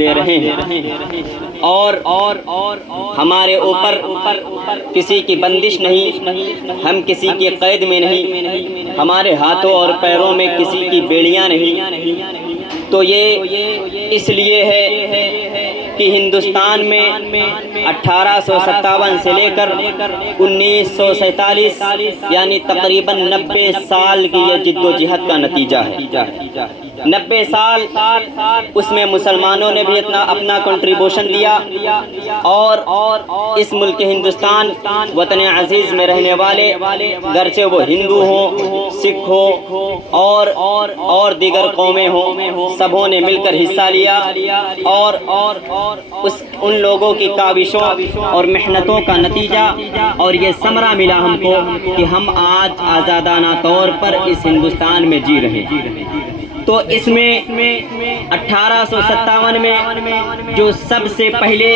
لے رہے ہیں، اور ہمارے اوپر کسی کی بندش نہیں، ہم کسی کی قید میں نہیں، ہمارے ہاتھوں اور پیروں میں کسی کی بیڑیاں نہیں۔ تو یہ اس لیے ہے کہ ہندوستان میں 1857 سے لے کر 1947 یعنی تقریباً 90 سال کی یہ جد و جہد کا نتیجہ ہے۔ 90 سال اس میں مسلمانوں نے بھی اپنا کنٹریبیوشن دیا، اور اس ملک ہندوستان وطن عزیز میں رہنے والے، گرچہ وہ ہندو ہوں، سکھ ہوں اور دیگر قومیں ہوں، سبوں نے مل کر حصہ لیا، اور ان لوگوں کی کاوشوں اور محنتوں کا نتیجہ اور یہ ثمرہ ملا ہم کو کہ ہم آج آزادانہ طور پر اس ہندوستان میں جی رہے ہیں۔ تو اس میں 1857 میں جو سب سے پہلے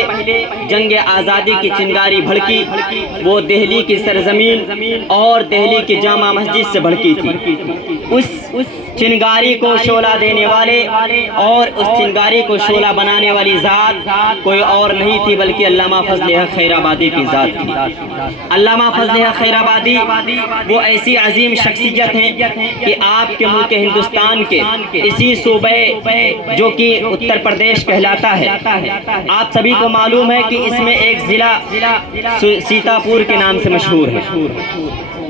جنگ آزادی کی چنگاری بھڑکی وہ دہلی کی سرزمین اور دہلی کی جامع مسجد سے بھڑکی تھی۔ اس چنگاری کو شعلہ دینے والے اور اس چنگاری کو شعلہ بنانے والی ذات کوئی اور نہیں تھی بلکہ علامہ فضل حق خیر آبادی کی ذات تھی۔ علامہ فضل حق خیر آبادی وہ ایسی عظیم شخصیت ہیں کہ آپ کے ملک ہندوستان کے اسی صوبے جو کہ اتر پردیش کہلاتا ہے، آپ سبھی کو معلوم ہے کہ اس میں ایک ضلع سیتا پور کے نام سے مشہور ہے،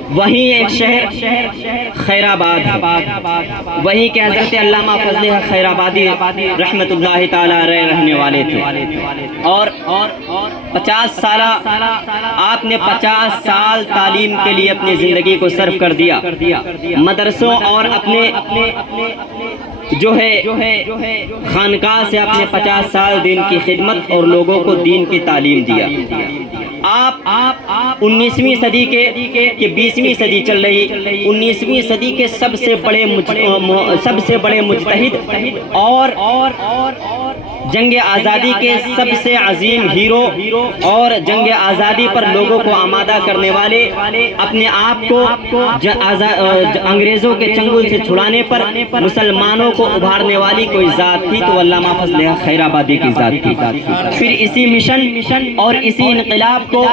وہیں ایک شہر خیر آباد ہے، وہیں کے حضرت علامہ فضل حق خیر آبادی رحمت اللہ تعالی علیہ رہنے والے تھے، اور 50 سالہ آپ نے 50 سال تعلیم کے لیے اپنی زندگی کو صرف کر دیا، مدرسوں اور اپنے جو ہے خانقاہ سے اپنے 50 سال دین کی خدمت اور لوگوں کو دین کی تعلیم دیا۔ آپ 19ویں صدی کے 20ویں صدی چل رہی، 19ویں صدی کے سب سے بڑے مجتہد اور جنگ آزادی کے سب سے عظیم ہیرو اور جنگ آزادی پر لوگوں کو آمادہ کرنے والے، اپنے آپ کو انگریزوں کے چنگل سے چھڑانے پر مسلمانوں کو ابھارنے والی کوئی ذات تھی تو علامہ فضل حق خیر آبادی کی ذات تھی۔ پھر اسی مشن اور اسی انقلاب کو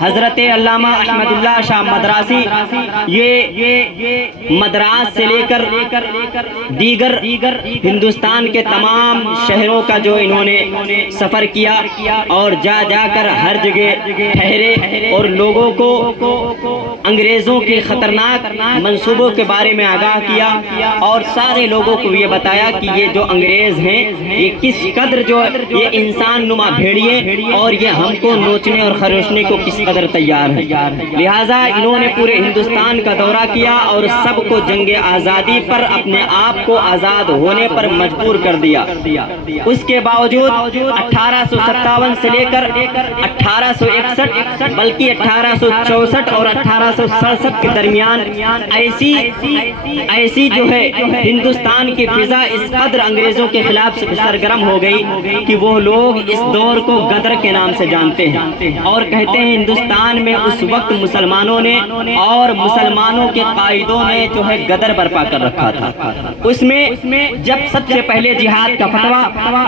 حضرت علامہ احمد اللہ شاہ مدراسی یہ مدراس سے لے کر دیگر ہندوستان کے تمام شہروں کا جو انہوں نے سفر کیا اور جا کر ہر جگہ ٹھہرے اور لوگوں کو انگریزوں کے خطرناک منصوبوں کے بارے میں آگاہ کیا، اور سارے لوگوں کو یہ بتایا کہ یہ جو انگریز ہیں یہ کس قدر جو یہ انسان نما بھیڑیے اور یہ ہم کو نوچنے اور خروشنے کو کس قدر تیار ہے۔ لہٰذا انہوں نے پورے ہندوستان کا دورہ کیا اور سب کو جنگ آزادی پر اپنے آپ کو آزاد ہونے پر مجبور کر دیا۔ اس کے باوجود 1857 سے لے کر 1861 بلکہ 1864 اور 1867 کے درمیان ایسی جو ہے ہندوستان کی فضا اس قدر انگریزوں کے خلاف سرگرم ہو گئی کہ وہ لوگ اس دور کو غدر کے نام سے جانتے ہیں اور کہتے ہیں ہندوستان میں اس وقت مسلمانوں نے اور مسلمانوں کے قائدوں نے جو ہے غدر برپا کر رکھا تھا۔ اس میں جب سب سے پہلے جہاد کا فتویٰ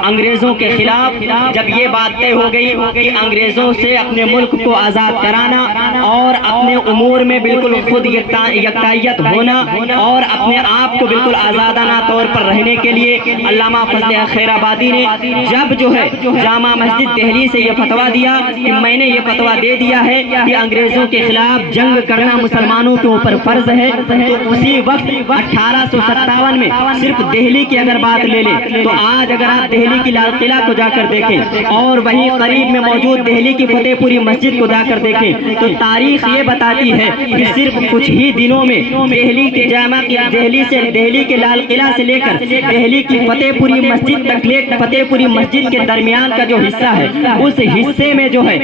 انگریزوں کے خلاف جب یہ بات طے ہو گئی کہ انگریزوں سے اپنے ملک کو آزاد کرانا اور اپنے امور میں بالکل خود یکتائیت ہونا اور اپنے آپ کو بالکل آزادانہ طور پر رہنے کے لیے علامہ فضل حق خیر آبادی نے جب جو ہے جامع مسجد دہلی سے یہ فتویٰ دیا کہ میں نے یہ فتویٰ دے دیا ہے کہ انگریزوں کے خلاف جنگ کرنا مسلمانوں کے اوپر فرض ہے، تو اسی وقت 1857 میں صرف دہلی کی اگر بات لے لیں تو آج اگر آپ دہلی کی لال قلعہ کو جا کر دیکھیں اور وہیں قریب میں موجود دہلی کی فتح پوری مسجد کو جا کر دیکھیں تو تاریخ یہ بتاتی ہے کہ صرف کچھ ہی دنوں میں دہلی کے دہلی کے لال قلعہ سے لے کر دہلی کی فتح پوری مسجد تک فتح پوری مسجد کے درمیان کا جو حصہ ہے اس حصے میں جو ہے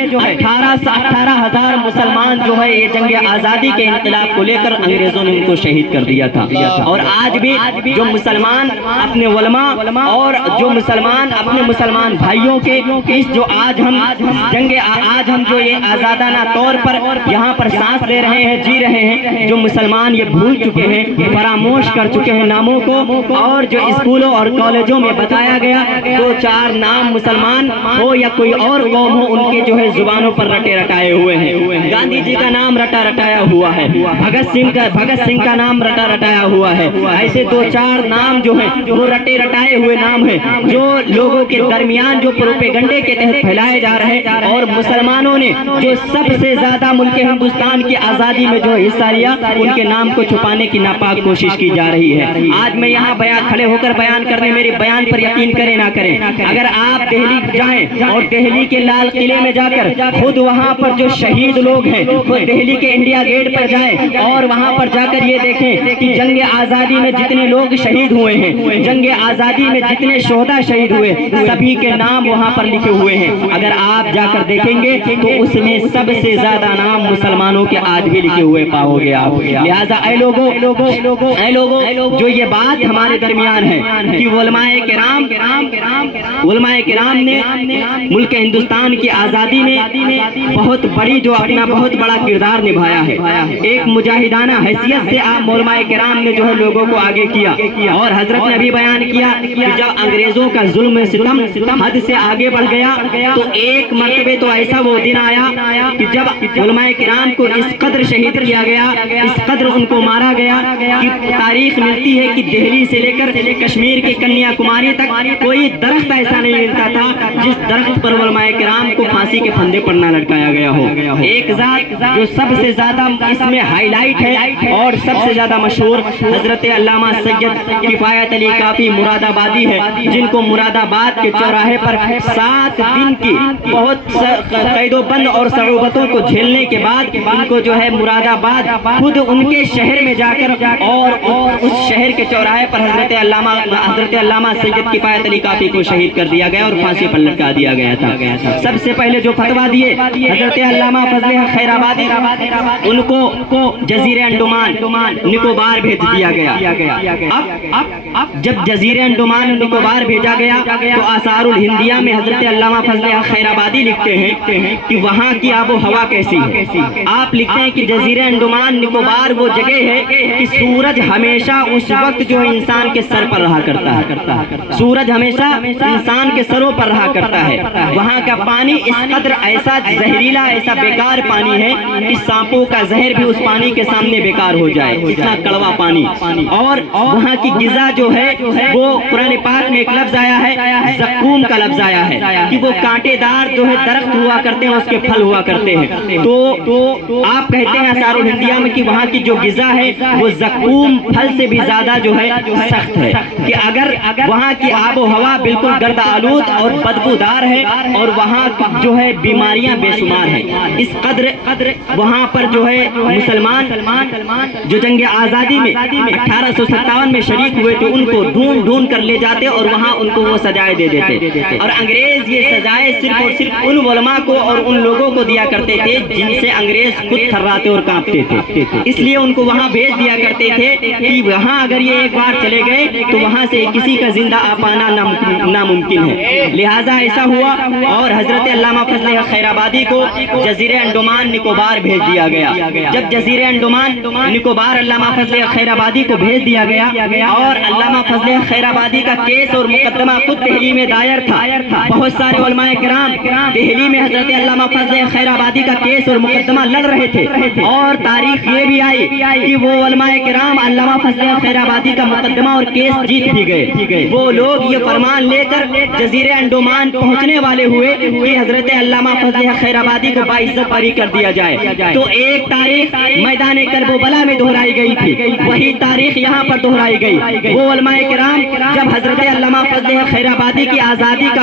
18,000 مسلمان جو ہے یہ جنگ آزادی کے انقلاب کو لے کر انگریزوں نے ان کو شہید کر دیا تھا. اور آج بھی جو مسلمان اپنے علماء اور جو مسلمان اپنے مسلمان بھائیوں کے اس جو آج ہم جو یہ آزادانہ طور پر یہاں پر سانس لے رہے ہیں, جی رہے ہیں, جو مسلمان یہ بھول چکے ہیں, فراموش کر چکے ہیں ناموں کو, اور جو اسکولوں اور کالجوں میں بتایا گیا 2-4 نام مسلمان ہو یا کوئی اور قوم ہو ان کے جو ہے زبانوں پر رٹے رٹائے ہوئے ہیں. گاندھی جی کا نام رٹا رٹایا ہوا ہے, بھگت سنگھ کا نام رٹا رٹایا ہوا ہے. ایسے 2-4 نام جو ہیں وہ رٹے رٹائے ہوئے نام ہیں جو لوگوں کے درمیان جو پروپیگنڈے کے تحت پھیلائے جا رہے ہیں. اور مسلمانوں نے جو سب سے زیادہ ملک ہندوستان کی آزادی میں جو حصہ لیا ان کے نام کو چھپانے کی ناپاک کوشش کی جا رہی ہے. آج میں یہاں کھڑے ہو کر بیان کرنے, میرے بیان پر یقین کریں نہ کریں, اگر آپ دہلی جائیں اور دہلی کے لال قلعے میں جا کر خود وہاں پر جو شہید لوگ ہیں وہ دہلی کے انڈیا گیٹ پر جائیں اور وہاں پر جا کر یہ دیکھیں کہ جنگ آزادی میں جتنے لوگ شہید ہوئے ہیں, جنگ آزادی میں جتنے شہداء شہید ہوئے, سبھی کے نام وہاں پر لکھے ہوئے ہیں. اگر آپ جا کر دیکھیں گے تو اس میں سب سے زیادہ نام مسلمانوں کے آج بھی لکھے ہوئے پاؤ گے آپ. لہٰذا اے لوگوں جو یہ بات ہمارے درمیان ہے کہ علماء کرام نے ملک ہندوستان کی آزادی میں بہت بڑی جو اپنا بہت بڑا کردار نبھایا ہے. ایک مجاہدانہ حیثیت سے آپ علماء کرام نے جو ہے لوگوں کو آگے کیا. اور حضرت نے بھی بیان کیا کہ جب انگریزوں کا ظلم ستم حد سے آگے بڑھ گیا تو ایک مرتبہ تو ایسا وہ دن آیا کہ جب علماء کرام کو اس قدر شہید کیا گیا, اس قدر ان کو مارا گیا کہ تاریخ ملتی ہے کہ دہلی سے لے کر کشمیر کے کنیا کماری تک کوئی درخت ایسا نہیں ملتا تھا جس درخت پر علماء کرام کو پھانسی کے پھندے پر نہ لٹکایا گیا ہو. ایک ذات جو سب سے زیادہ اس میں ہائی لائٹ ہے اور سب سے زیادہ مشہور حضرت علامہ سید کفایت علی کافی مراد آبادی ہے, جن کو مراد آباد کے چوراہے پر 7 دن کی بہت قید و بند اور صعوبتوں کو جھیلنے کے بعد ان کو جو ہے مراد آباد خود ان کے شہر میں جا کر اور اس شہر کے چوراہے پر حضرت علامہ سید کفایت علی کافی کو شہید کر دیا گیا اور پھانسی پر لٹکا دیا گیا تھا. سب سے پہلے جو فتویٰ دیے حضرت علامہ فضل حق خیر آبادی, ان کو جزیرے انڈمان نکوبار بھیج دیا گیا. اب جب جزیرے انڈمان نکوبار بھیجا گیا تو آثار الہندیہ میں حضرت علامہ فضل حق خیر آبادی لکھتے ہیں کہ وہاں کی آب و ہوا کیسی ہے. آپ لکھتے ہیں کہ جزیرے انڈمان نکوبار وہ جگہ ہے کہ سورج ہمیشہ اس وقت جو انسان کے سر پر رہا کرتا ہے, سورج ہمیشہ انسان کے سروں پر رہا کرتا ہے. وہاں کا پانی اس قدر ایسا زہریلا, ایسا بیکار پانی ہے کہ سانپوں کا زہر بھی اس پانی کے سامنے بیکار ہو جائے, اتنا کڑوا پانی. اور وہاں کی غذا جو ہے وہ قرآن پاک میں ایک لفظ آیا ہے, زقوم کا لفظ آیا ہے کہ وہ کانٹے دار جو ہے درخت ہوا کرتے ہیں, اس کے پھل ہوا کرتے ہیں. تو آپ کہتے ہیں آثار الہندیہ میں کہ وہاں کی جو غذا ہے وہ زقوم پھل سے بھی زیادہ جو ہے سخت ہے, کہ اگر وہاں کی آب و ہوا بالکل گرد آلود اور بدبودار ہے اور وہاں جو ہے بیماریاں بے شمار ہیں. اس قدر وہاں پر جو ہے مسلمان جو جنگ آزادی میں 1857 میں شریک ہوئے تھے ان کو ڈھونڈ کر لے جاتے اور وہاں ان کو وہ سزائیں دے دیتے. اور انگریز یہ سزائیں صرف اور صرف ان علماء کو اور ان لوگوں کو دیا کرتے تھے جن سے انگریز خود تھراتے اور کانپتے تھے. اس لیے ان کو وہاں بھیج دیا کرتے تھے کہ وہاں اگر یہ ایک بار چلے گئے تو وہاں سے کسی کا زندہ آ پانا ناممکن ہے. لہٰذا ایسا ہوا اور حضرت علامہ فضل حق خیر آبادی کو جزیرے انڈمان نکوبار بھیج دیا گیا. جب جزیرے انڈمان نکوبار علامہ فضل حق خیر آبادی کو بھیج دیا گیا اور علامہ فضل حق خیر آبادی کا کیس اور مقدمہ خود دہلی میں دائر تھا. بہت سارے علماء کرام دہلی میں حضرت علامہ فضل حق خیر آبادی کا کیس اور مقدمہ لڑ رہے تھے. اور تاریخ یہ بھی آئی کہ وہ علماء کرام علامہ فضل حق خیر آبادی کا مقدمہ اور کیس جیت بھی گئے. وہ لوگ یہ فرمان لے کر جزیرے انڈمان پہنچنے والے ہوئے کہ حضرت علامہ فضل حق خیر آبادی کو باعزت بری کر دیا جائے. تو ایک تاریخ میدان کربلا میں دہرائی گئی تھی, وہی تاریخ یہاں پر دہرائی گئی. وہ علماء کرام جب حضرت علامہ فضل حق خیر آبادی کی آزادی کا